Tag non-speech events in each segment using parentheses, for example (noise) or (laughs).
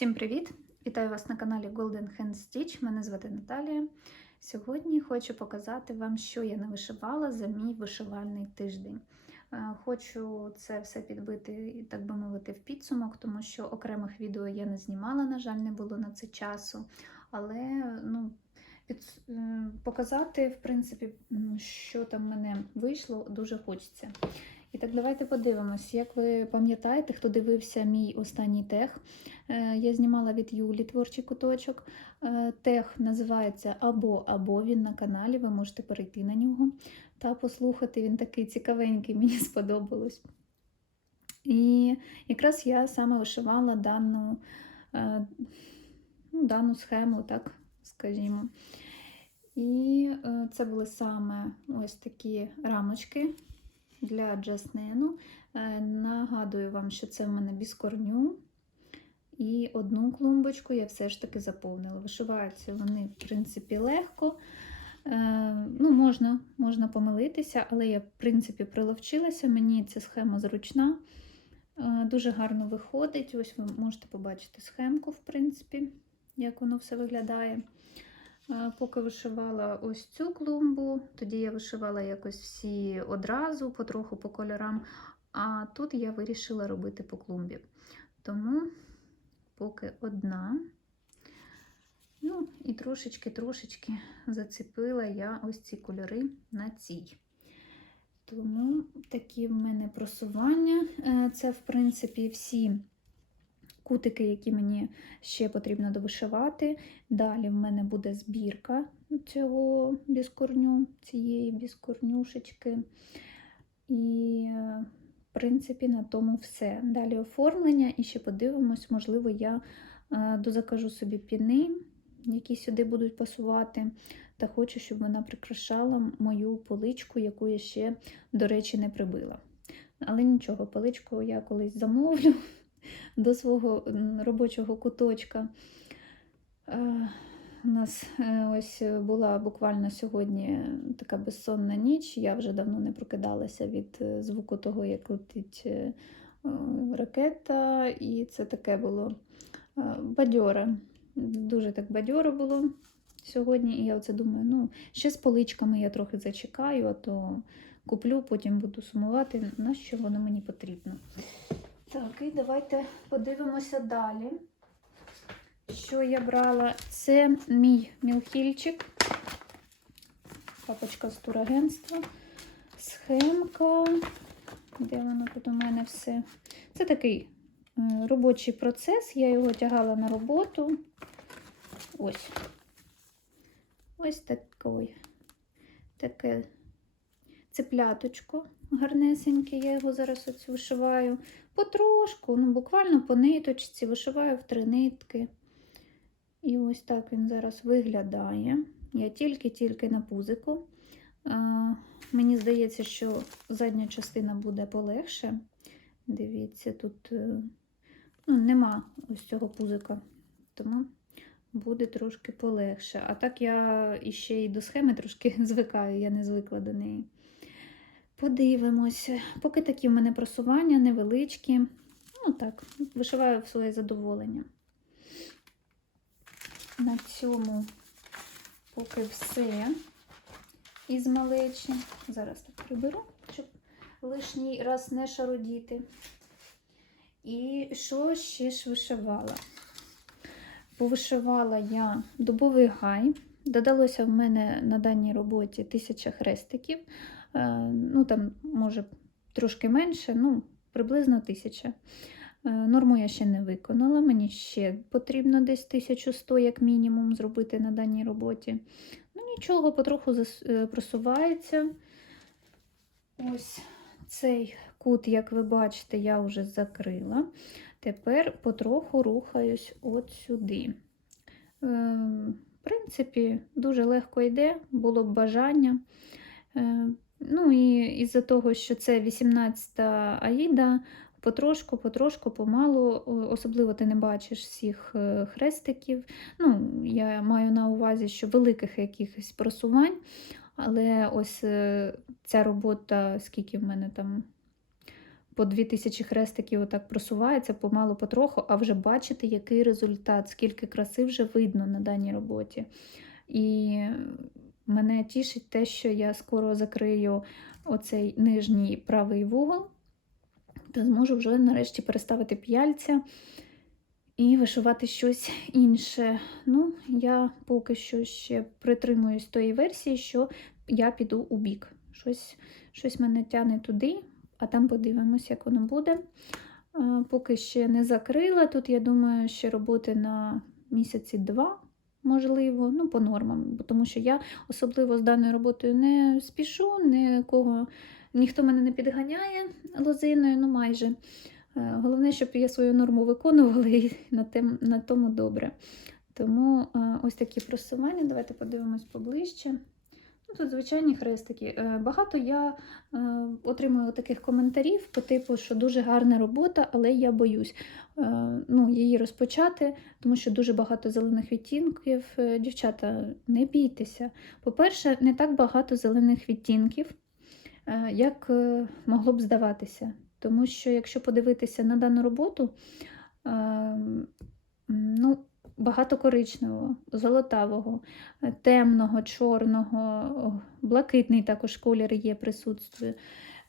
Всім привіт! Вітаю вас на каналі Golden Hand Stitch. Мене звати Наталія. Сьогодні хочу показати вам, що я не вишивала за мій вишивальний тиждень. Е, Хочу це все підбити, так би мовити, в підсумок, тому що окремих відео я не знімала, на жаль, не було на це часу. Але ну, під, е, показати, в принципі, що там в мене вийшло, дуже хочеться. І так, давайте подивимось. Як ви пам'ятаєте, хто дивився мій останній тех, е, я знімала від Юлі творчий куточок. Е, Тех називається Або Або. Він на каналі, ви можете перейти на нього та послухати. Він такий цікавенький, мені сподобалось. І якраз я саме вишивала дану, е, ну, дану схему, так скажімо. І це були саме ось такі рамочки для джаснену. Е, Нагадую вам, що це в мене без корню. І одну клумбочку я все ж таки заповнила. Вишиваються вони, в принципі, легко. Е, ну, Можна можна помилитися, але я, в принципі, приловчилася. Мені ця схема зручна. Е, Дуже гарно виходить. Ось ви можете побачити схемку, в принципі, як воно все виглядає. Е, Поки вишивала ось цю клумбу, тоді я вишивала якось всі одразу, потроху по кольорам. А тут я вирішила робити по клумбі. Тому поки одна. Ну, і трошечки-трошечки зацепила я ось ці кольори на цій. Тому такі в мене просування. Е, Це, в принципі, всі кутики, які мені ще потрібно довишивати. Далі в мене буде збірка цього біскорню, цієї біскорнюшечки. І, е, в принципі, на тому все. Далі оформлення, і ще подивимось, можливо, я е, дозакажу собі піни, які сюди будуть пасувати. Та хочу, щоб вона прикрашала мою поличку, яку я ще, до речі, не прибила. Але нічого, поличку я колись замовлю до свого робочого куточка. Е, У нас е, ось була буквально сьогодні така безсонна ніч. Я вже давно не прокидалася від е, звуку того, як летить е, е, ракета, і це таке було е, бадьоре. Дуже так бадьоро було сьогодні. І я оце думаю, ну, ще з поличками я трохи зачекаю, а то куплю, потім буду сумувати, на що воно мені потрібно. Так, і давайте подивимося далі. Що я брала? Це мій мілхільчик, папочка з турагентства, схемка. Де воно тут у мене все? Це такий е, робочий процес, я його тягала на роботу. Ось. Ось такий. Таке цепляточко гарнесеньке. Я його зараз ось вишиваю потрошку, ну буквально по ниточці, вишиваю в три нитки. І ось так він зараз виглядає. Я тільки-тільки на пузику. А, мені здається, що задня частина буде полегше. Дивіться, тут е, ну, нема ось цього пузика, тому буде трошки полегше. А так я іще й до схеми трошки (laughs) звикаю, я не звикла до неї. Подивимося. Поки такі в мене просування невеличкі. Ну так, вишиваю в своє задоволення. На цьому поки все із малечі. Зараз так приберу, щоб лишній раз не шародіти. І що ще ж вишивала? Повишивала я дубовий гай. Додалося в мене на даній роботі тисяча хрестиків. Е, Ну, там, може, трошки менше, ну, приблизно тисяча. Е, Норму я ще не виконала, мені ще потрібно десь 1100, як мінімум, зробити на даній роботі. Ну, нічого, потроху е, просувається. Ось цей кут, як ви бачите, я вже закрила. Тепер потроху рухаюсь от сюди. В принципі, дуже легко йде, було б бажання. Ну і із-за того, що це 18-та Аїда, потрошку, потрошку, помалу, особливо ти не бачиш всіх е, хрестиків. Ну, я маю на увазі, що великих якихось просувань, але ось е, ця робота, скільки в мене там по 2000 хрестиків отак просувається помалу потроху, а вже бачите, який результат, скільки краси вже видно на даній роботі. І мене тішить те, що я скоро закрию оцей нижній правий вугол, та зможу вже нарешті переставити п'яльця і вишивати щось інше. Ну, я поки що ще притримуюсь тої версії, що я піду у бік. Щось, щось мене тягне туди, а там подивимось, як воно буде. Поки ще не закрила. Тут, я думаю, ще роботи на місяці два, можливо, ну, по нормам, тому що я особливо з даною роботою не спішу, нікого, ніхто мене не підганяє лозиною, ну майже. Е, Головне, щоб я свою норму виконувала і на, тем, на тому добре. Тому е, ось такі просування. Давайте подивимось поближче. Ну, Тут звичайні хрестики. Е, Багато я е, отримую таких коментарів по типу, що дуже гарна робота, але я боюсь е, ну, її розпочати, тому що дуже багато зелених відтінків. Дівчата, не бійтеся. По-перше, не так багато зелених відтінків, як могло б здаватися. Тому що, якщо подивитися на дану роботу, ну, багато коричневого, золотавого, темного, чорного, блакитний також колір є присутствує.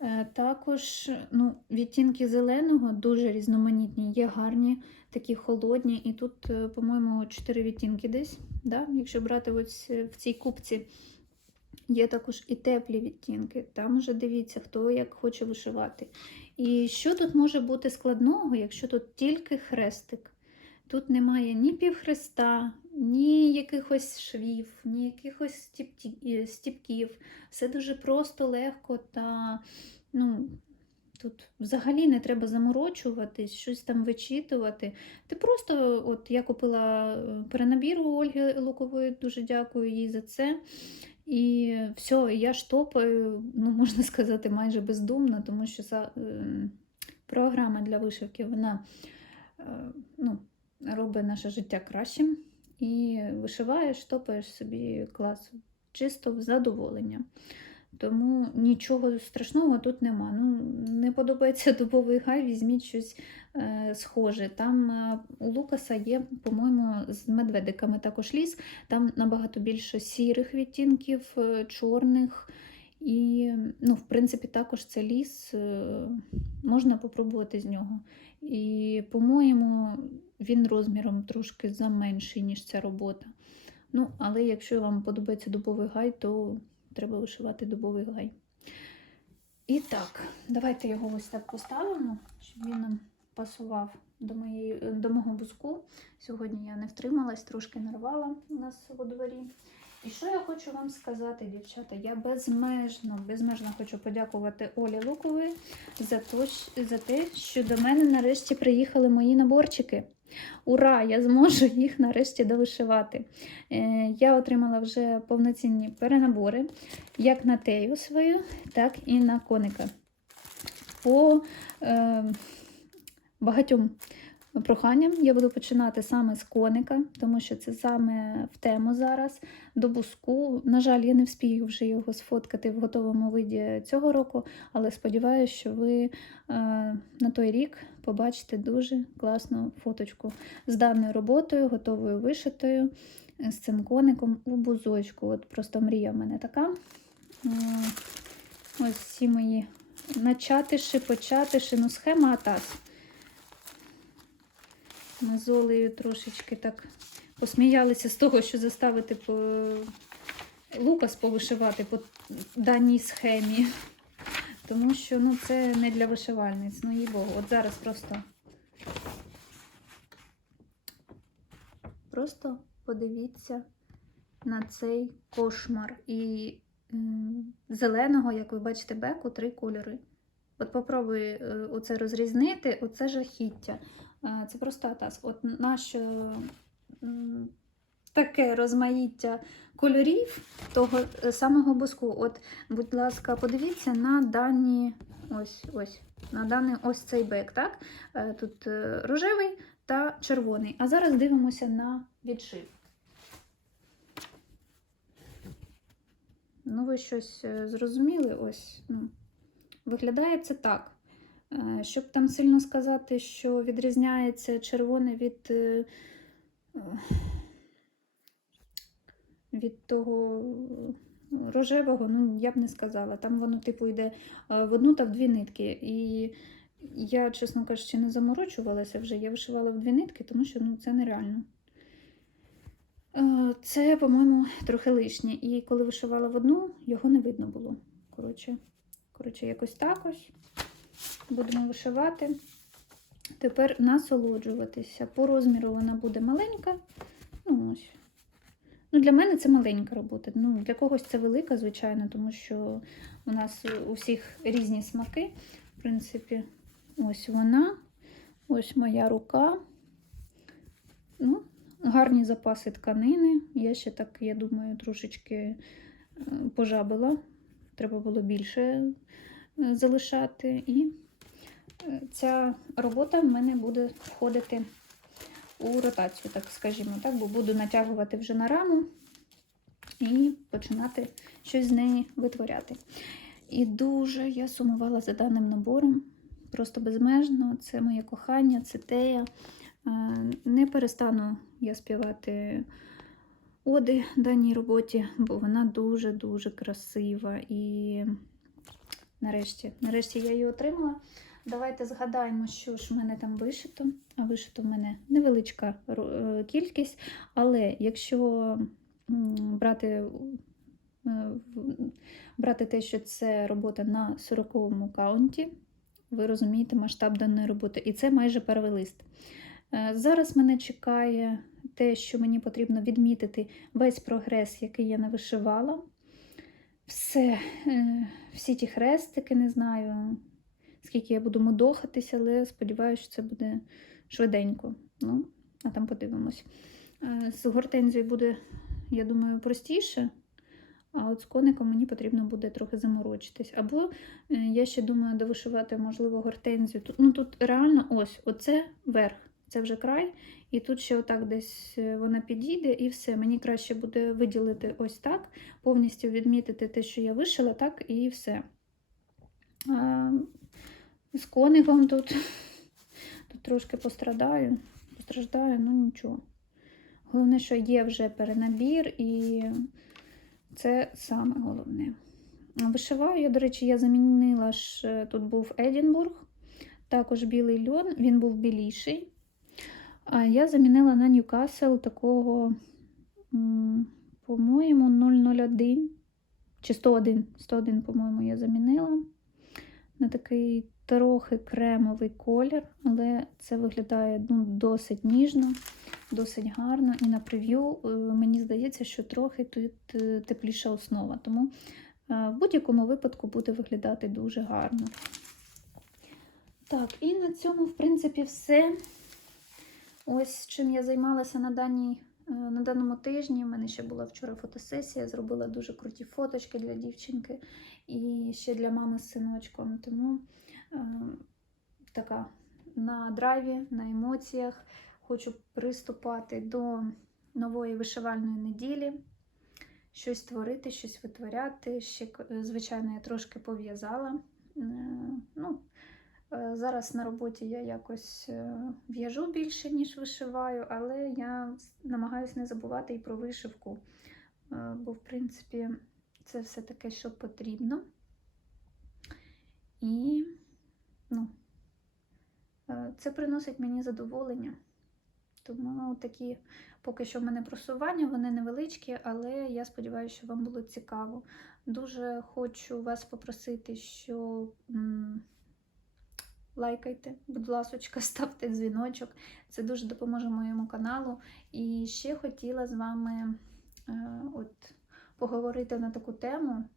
Е, Також ну, відтінки зеленого дуже різноманітні, є гарні, такі холодні. І тут, е, по-моєму, 4 відтінки десь. Да? Якщо брати ось е, в цій купці, є також і теплі відтінки. Там вже дивіться, хто як хоче вишивати. І що тут може бути складного, якщо тут тільки хрестик? Тут немає ні півхреста, ні якихось швів, ні якихось е, стіпків. Все дуже просто, легко та ну, тут взагалі не треба заморочуватись, щось там вичитувати. Ти просто, от я купила е, перенабір у Ольги Лукової, дуже дякую їй за це. І все, я штопаю, ну, можна сказати, майже бездумно, тому що за, е, програма для вишивки, вона е, ну, робить наше життя кращим. І вишиваєш, топаєш собі клас чисто в задоволення. Тому нічого страшного тут нема. Ну, не подобається (laughs) дубовий гай, візьміть щось е, схоже. Там е, у Лукаса є, по-моєму, з медведиками також ліс. Там набагато більше сірих відтінків, е, чорних. І, ну, в принципі, також це ліс, е, можна попробувати з нього. І, по-моєму, він розміром трошки заменший, ніж ця робота. Ну, але якщо вам подобається дубовий гай, то треба вишивати дубовий гай. І так, давайте його ось так поставимо, щоб він нам пасував до, моєї, до мого буску. Сьогодні я не втрималась, трошки нарвала у нас у дворі. І що я хочу вам сказати, дівчата? Я безмежно, безмежно хочу подякувати Олі Луковій за те, що до мене нарешті приїхали мої наборчики. Ура! Я зможу (laughs) їх нарешті довишивати. Е, я отримала вже повноцінні перенабори, як на тею свою, так і на коника. По е, багатьом проханням я буду починати саме з коника, тому що це саме в тему зараз. До буску. На жаль, я не вспію вже його сфоткати в готовому виді цього року, але сподіваюся, що ви е, на той рік побачите дуже класну фоточку з даною роботою, готовою вишитою, е, з цим коником у бузочку. От просто мрія в мене така. Е, Ось всі мої начатиші, початиші, ну схема атас. Ми з Олею трошечки так посміялися з того, що заставити по... Лукас повишивати по даній схемі. Тому що ну, це не для вишивальниць, ну їй Богу. От зараз просто. Просто подивіться на цей кошмар. І зеленого, як ви бачите, беку три кольори. От попробуй е, оце розрізнити, оце жахіття. Е, Це просто атас. От м, таке розмаїття кольорів того е, самого буску. От, будь ласка, подивіться на дані ось ось. На даний ось цей бек, так? Е, Тут рожевий та червоний. А зараз дивимося на відшив. Ну, ви щось зрозуміли? Ось, ну, виглядає це так. Е, Щоб там сильно сказати, що відрізняється червоне від, е, е, від того рожевого, ну я б не сказала. Там воно, типу, йде е, в одну та в дві нитки. І я, чесно кажучи, не заморочувалася вже. Я вишивала в дві нитки, тому що ну, це нереально. Е, Це, по-моєму, трохи лишнє. І коли вишивала в одну, його не видно було. Коротше, коротше якось так ось. Будемо вишивати. Тепер насолоджуватися. По розміру вона буде маленька. Ну, ось. Ну, для мене це маленька робота. Ну, для когось це велика, звичайно, тому що у нас у всіх різні смаки. В принципі, ось вона, ось моя рука. Ну, гарні запаси тканини. Я ще так, я думаю, трошечки е, пожабила. Треба було більше е, залишати. І ця робота в мене буде входити у ротацію, так скажімо, так, бо буду натягувати вже на раму і починати щось з неї витворяти. І дуже я сумувала за даним набором, просто безмежно. Це моє кохання, це тея. Е, Не перестану я співати оди даній роботі, бо вона дуже-дуже красива. І нарешті, нарешті я її отримала. Давайте згадаємо, що ж в мене там вишито. А вишито в мене невеличка е, кількість, але якщо брати, е, брати те, що це робота на 40-му каунті, ви розумієте масштаб даної роботи. І це майже перший лист. Е, Зараз мене чекає те, що мені потрібно відмітити весь прогрес, який я не вишивала. Все, всі ті хрестики, не знаю, скільки я буду мудохатися, але сподіваюся, що це буде швиденько. Ну, а там подивимось. Е, З гортензією буде, я думаю, простіше. А от з коником мені потрібно буде трохи заморочитись. Або е, я ще думаю довишивати, можливо, гортензію. Тут, ну тут реально ось, оце верх, це вже край, і тут ще отак десь е, вона підійде, і все. Мені краще буде виділити ось так, повністю відмітити те, що я вишила, так, і все. З коником тут, тут трошки пострадаю, постраждаю, ну нічого. Головне, що є вже перенабір, і це саме головне. Вишиваю я, до речі, я замінила ж е, тут був Едінбург, також білий льон, він був біліший. А я замінила на Ньюкасл такого, по-моєму, 001 чи 101, 101, по-моєму, я замінила на такий трохи кремовий колір, але це виглядає ну, досить ніжно, досить гарно. І на прев'ю е, мені здається, що трохи тут е, тепліша основа. Тому е, в будь-якому випадку буде виглядати дуже гарно. Так, і на цьому, в принципі, все. Ось чим я займалася на, даній, на даному тижні. У мене ще була вчора фотосесія, зробила дуже круті фоточки для дівчинки і ще для мами з синочком. Тому така на драйві, на емоціях. Хочу приступати до нової вишивальної неділі, щось творити, щось витворяти. Ще, е, звичайно, я трошки пов'язала. Е, Ну, Е, Зараз на роботі я якось в'яжу більше, ніж вишиваю, але я намагаюся не забувати і про вишивку. Бо, в принципі, це все таке, що потрібно. І ну, е, це приносить мені задоволення. Тому такі поки що в мене просування, вони невеличкі, але я сподіваюся, що вам було цікаво. Дуже хочу вас попросити, що. м, Лайкайте, будь ласочка, (laughs) ставте дзвіночок. Це дуже допоможе моєму каналу. І ще хотіла з вами е, от, поговорити на таку тему.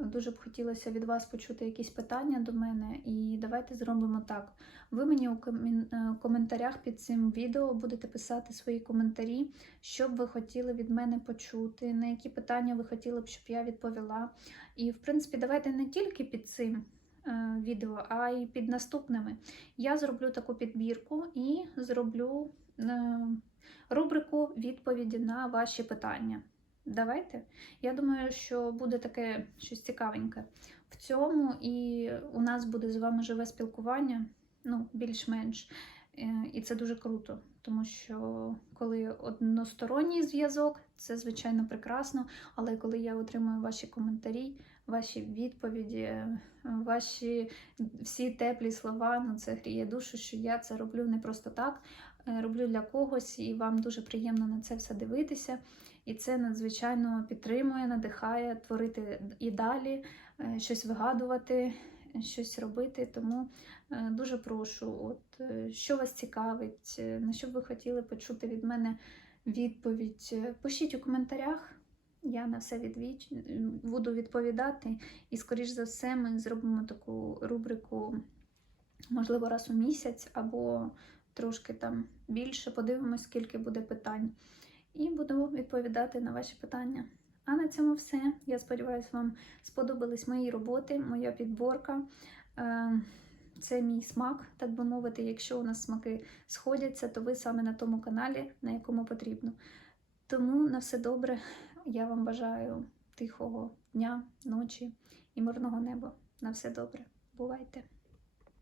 Дуже б хотілося від вас почути якісь питання до мене. І давайте зробимо так. Ви мені у е, коментарях під цим відео будете писати свої коментарі, що б ви хотіли від мене почути, на які питання ви хотіли б, щоб я відповіла. І, в принципі, давайте не тільки під цим е, відео, а й під наступними. Я зроблю таку підбірку і зроблю е, рубрику відповіді на ваші питання. Давайте. Я думаю, що буде таке щось цікавеньке. в цьому, і у нас буде з вами живе спілкування, ну, більш-менш. Е, І це дуже круто, тому що коли односторонній зв'язок, це звичайно прекрасно. Але коли я отримую ваші коментарі, ваші відповіді, е, ваші всі теплі слова, ну це гріє душу, що я це роблю не просто так, е, роблю для когось, і вам дуже приємно на це все дивитися. І це надзвичайно підтримує, надихає творити і далі, е, щось вигадувати, щось робити. Тому е, дуже прошу, от е, що вас цікавить, на що б ви хотіли почути від мене відповідь. Пишіть у коментарях. Я на все відвіч... буду відповідати. І, скоріш за все, ми зробимо таку рубрику, можливо, раз у місяць або трошки там більше. Подивимось, скільки буде питань. І буду відповідати на ваші питання. А на цьому все. Я сподіваюся, вам сподобались мої роботи, моя підборка. Е, Це мій смак, так би мовити. Якщо у нас смаки сходяться, то ви саме на тому каналі, на якому потрібно. Тому на все добре. Я вам бажаю тихого дня, ночі і мирного неба. На все добре. Бувайте!